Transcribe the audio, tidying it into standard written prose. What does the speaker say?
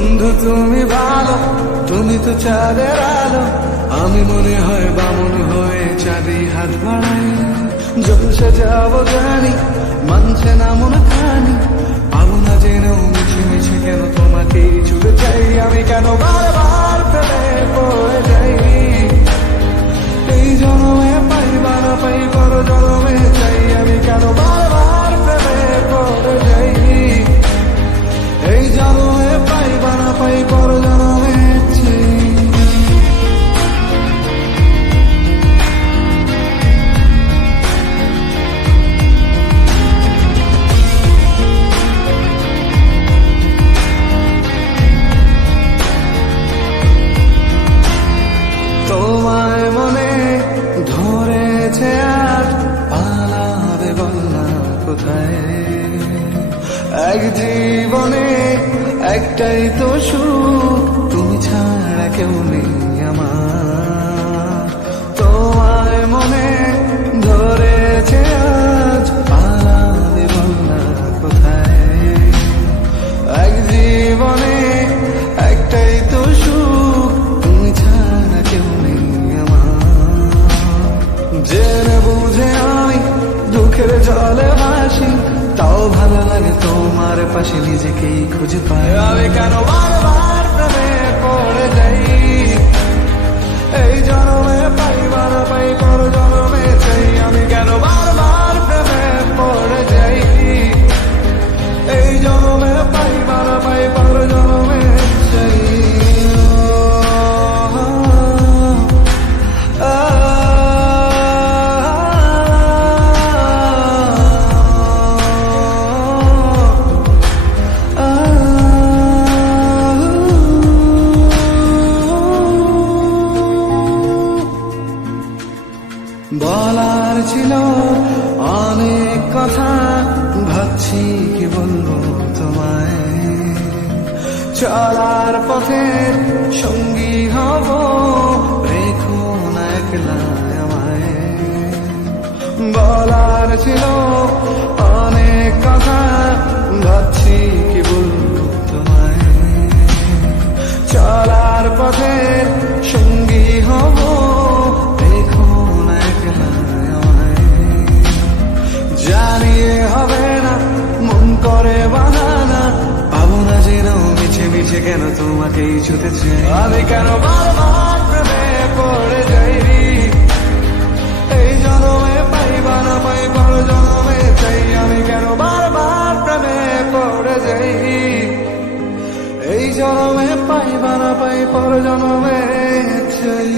বন্ধু তুমি ভালো, তুমি তো চাঁদের আলো, আমি মনে হয় বামন হয়ে চাঁদে হাত বাড়াই। জলসে যাবো জানি, মানছে না মন খানি, পাবো না জেনেও মিছে মিছে কেন তোমাকেই ছুটে চাই। আমি কেন বারবার ফেলে পড়ে যাই, এই জন্মে পাই বা না পাই পর জন্মে চাই। আমি কেন বারবার ফেলে পড়ে যাই, এই জন্মে পাই বা না পাই পর জন্মে চাই। তোমায় মনে ধরেছে আর পালাবে বলনা কোথায়, এক জীবনে একটাই তো সুখ, তুমি ছাড়া কেউ নেই আমার। তোমায় মনে ধরেছে আজ পালাবে বলনা কোথায়, এক জীবনে একটাই তো সুখ, তুমি ছাড়া কেউ নেই আমার। জেনে বুঝে আমি দুঃখের জলে ভাসি, তাও ভালো লাগে তোমার পাশে নিজেকেই খুঁজে পাই। আমি কেন বারবার প্রেমে পড়ে যাই, এই জন্মে পাই বা না পাই পর জন্মে চাই। আমি কেন বারবার প্রেমে পড়ে যাই, এই জন্মে পাই বা না পাই পর জন্মে চাই। বলার ছিল অনেক কথা, ভাবছি কি বলবো তোমায়, চলার পথে সঙ্গী হব, রেখো না একলা আমায়। বলার ছিল অনেক কথা, ভাবছি কি বলবো তোমায়, চলার পথে সঙ্গী হব, জানিয়ে হবে না মন করে বানানা, পাবো না জেনেও মিছে মিছে কেন তোমাকেই ছুতে চাই। আমি কেন বারবার প্রেমে পড়ে যাই, এই জন্মে পাই বা না পাই পর জন্মে চাই। আমি কেন বারবার প্রেমে পড়ে যাই, এই জন্মে পাই বা না পাই পর জন্মে চাই।